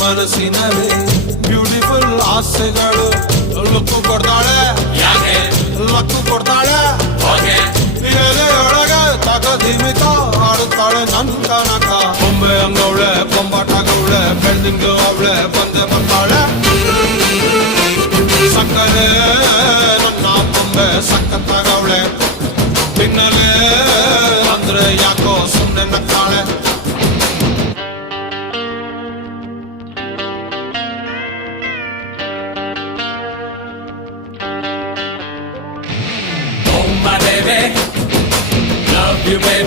ಮನಸ್ಸಿನಲ್ಲಿ ಬ್ಯೂಟಿಫುಲ್ ಆಸೆಗಳು ಲುಕ್ಕು ಕೊಡ್ತಾಳೆ ಲಕ್ಕು ಕೊಡ್ತಾಳೆ ಎಲೆಯೊಳಗೆ ತಗದಿಮಿತ ಆಡುತ್ತಾಳೆ ನನ್ ಕನಕ ಬೊಂಬೆ ಅಂಗವಳೆ ಬೊಂಬಾಟಾಗವಳೆ ಬೆಳ್ದಿಂಗ್ಳು ಅವಳೆ ಬಂದೆ ಬರ್ತಾಳೆ ಸಕ್ಕರೆ ನನ್ನ ಬೊಂಬೆ ಸಕ್ಕತ್ತಾಗವಳೆ ಬಿನ್ನಲೆ ಅಂದ್ರೆ ಯಾಕೋ ಸುಮ್ಮನೆ ನಕ್ಕಾಳೆ My baby, love you baby